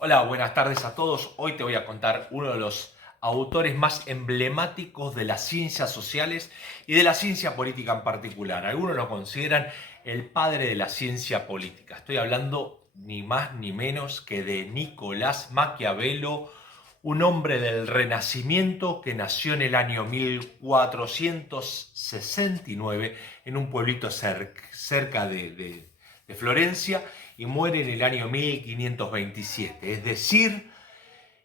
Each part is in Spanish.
Hola, buenas tardes a todos. Hoy te voy a contar uno de los autores más emblemáticos de las ciencias sociales y de la ciencia política en particular. Algunos lo consideran el padre de la ciencia política. Estoy hablando ni más ni menos que de Nicolás Maquiavelo, un hombre del Renacimiento que nació en el año 1469 en un pueblito cerca de Florencia y muere en el año 1527. Es decir,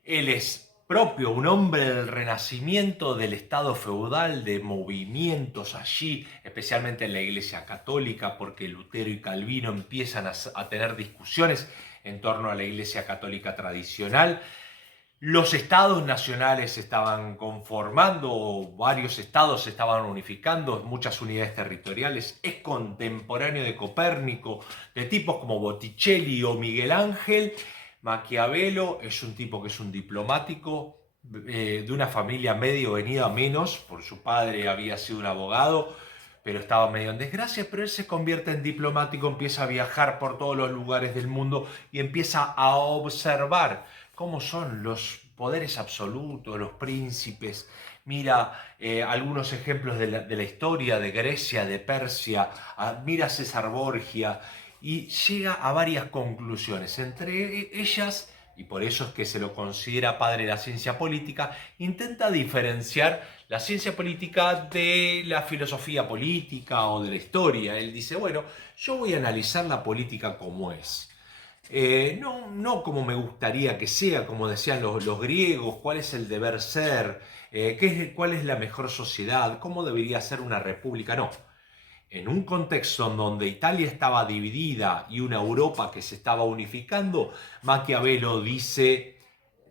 él es propio, un hombre del Renacimiento, del Estado feudal, de movimientos allí, especialmente en la Iglesia Católica, porque Lutero y Calvino empiezan a tener discusiones en torno a la Iglesia Católica tradicional. Los estados nacionales se estaban conformando, varios estados se estaban unificando, muchas unidades territoriales. Es contemporáneo de Copérnico, de tipos como Botticelli o Miguel Ángel. Maquiavelo es un tipo que es un diplomático de una familia medio venida a menos, por su padre había sido un abogado, pero estaba medio en desgracia, pero él se convierte en diplomático, empieza a viajar por todos los lugares del mundo y empieza a observar cómo son los poderes absolutos, los príncipes. Mira algunos ejemplos de la historia de Grecia, de Persia, mira César Borgia y llega a varias conclusiones. Entre ellas, y por eso es que se lo considera padre de la ciencia política, intenta diferenciar la ciencia política de la filosofía política o de la historia. Él dice, bueno, yo voy a analizar la política como es. No como me gustaría que sea, como decían los griegos, cuál es el deber ser, cuál es la mejor sociedad, cómo debería ser una república. No, en un contexto en donde Italia estaba dividida y una Europa que se estaba unificando, Maquiavelo dice,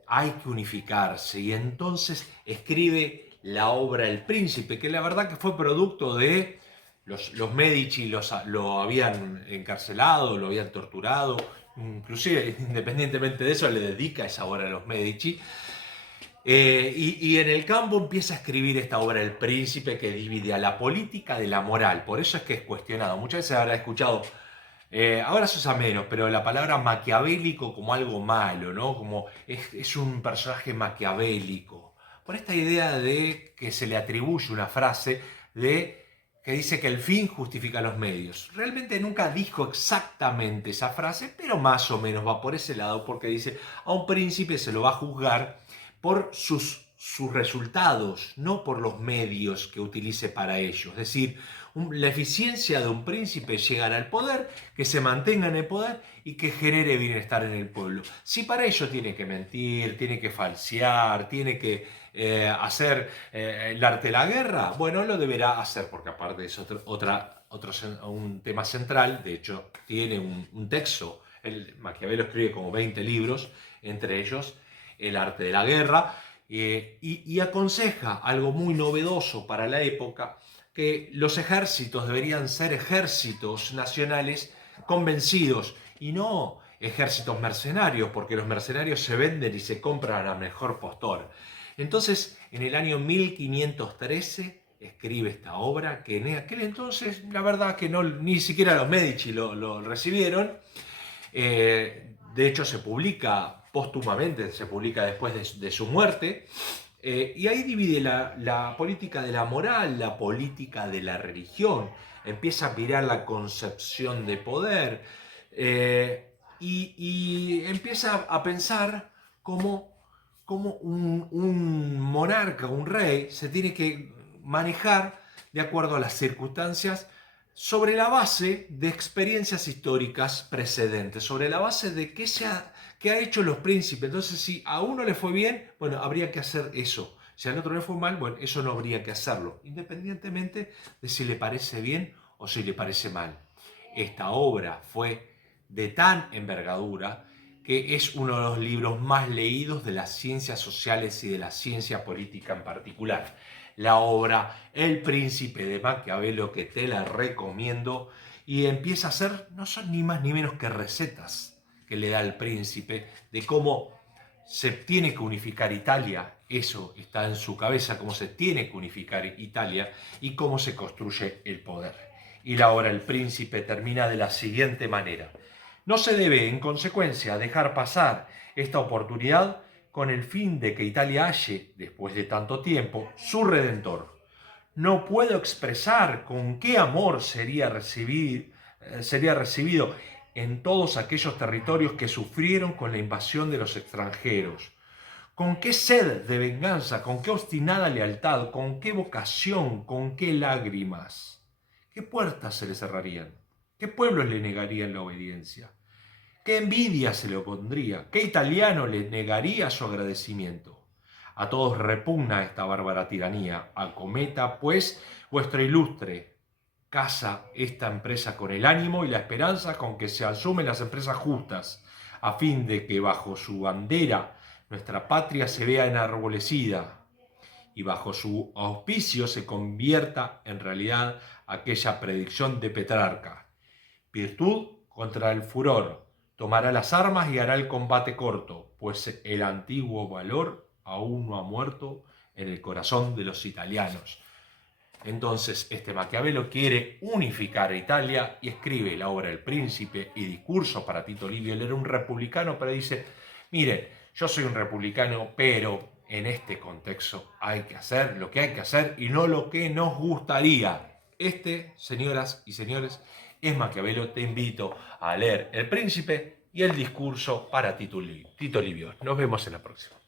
hay que unificarse. Y entonces escribe la obra El Príncipe, que la verdad que fue producto de los Medici, lo habían encarcelado, lo habían torturado, inclusive independientemente de eso le dedica esa obra a los Medici. Y en el campo empieza a escribir esta obra El Príncipe que divide a la política de la moral. Por eso es que es cuestionado. Muchas veces habrá escuchado, ahora se usa menos, pero la palabra maquiavélico como algo malo, ¿no? Como es un personaje maquiavélico. Por esta idea de que se le atribuye una frase de que dice que el fin justifica los medios. Realmente nunca dijo exactamente esa frase, pero más o menos va por ese lado porque dice a un príncipe se lo va a juzgar por sus resultados, no por los medios que utilice para ello. Es decir, la eficiencia de un príncipe es llegar al poder, que se mantenga en el poder y que genere bienestar en el pueblo. Si para ello tiene que mentir, tiene que falsear, tiene que hacer el arte de la guerra, bueno, lo deberá hacer, porque aparte es un tema central, de hecho tiene un texto, Maquiavelo escribe como 20 libros, entre ellos El arte de la guerra, y aconseja algo muy novedoso para la época, que los ejércitos deberían ser ejércitos nacionales convencidos y no ejércitos mercenarios, porque los mercenarios se venden y se compran a mejor postor. Entonces, en el año 1513 escribe esta obra que en aquel entonces, la verdad que no, ni siquiera los Medici lo recibieron. De hecho, se publica póstumamente, se publica después de su muerte. Y ahí divide la política de la moral, la política de la religión. Empieza a mirar la concepción de poder. Y empieza a pensar cómo un monarca, un rey, se tiene que manejar de acuerdo a las circunstancias sobre la base de experiencias históricas precedentes, sobre la base de qué ha hecho los príncipes. Entonces, si a uno le fue bien, bueno, habría que hacer eso. Si al otro le fue mal, bueno, eso no habría que hacerlo, independientemente de si le parece bien o si le parece mal. Esta obra fue de tan envergadura que es uno de los libros más leídos de las ciencias sociales y de la ciencia política en particular. La obra El Príncipe de Maquiavelo, que te la recomiendo, y empieza a hacer, no son ni más ni menos que recetas que le da el príncipe de cómo se tiene que unificar Italia, eso está en su cabeza, cómo se tiene que unificar Italia y cómo se construye el poder. Y la obra El Príncipe termina de la siguiente manera. No se debe, en consecuencia, dejar pasar esta oportunidad con el fin de que Italia halle, después de tanto tiempo, su Redentor. No puedo expresar con qué amor sería recibido en todos aquellos territorios que sufrieron con la invasión de los extranjeros. Con qué sed de venganza, con qué obstinada lealtad, con qué vocación, con qué lágrimas. ¿Qué puertas se le cerrarían? ¿Qué pueblos le negarían la obediencia? ¿Qué envidia se le opondría? ¿Qué italiano le negaría su agradecimiento? A todos repugna esta bárbara tiranía. Acometa, pues, vuestra ilustre casa esta empresa con el ánimo y la esperanza con que se asumen las empresas justas, a fin de que bajo su bandera nuestra patria se vea enarbolecida y bajo su auspicio se convierta en realidad aquella predicción de Petrarca. Virtud contra el furor, tomará las armas y hará el combate corto, pues el antiguo valor aún no ha muerto en el corazón de los italianos. Entonces, Maquiavelo quiere unificar a Italia y escribe la obra El Príncipe y Discurso para Tito Livio. Él era un republicano, pero dice, mire, yo soy un republicano, pero en este contexto hay que hacer lo que hay que hacer y no lo que nos gustaría. Señoras y señores, es Maquiavelo. Te invito a leer El Príncipe y El Discurso para Tito Livio. Nos vemos en la próxima.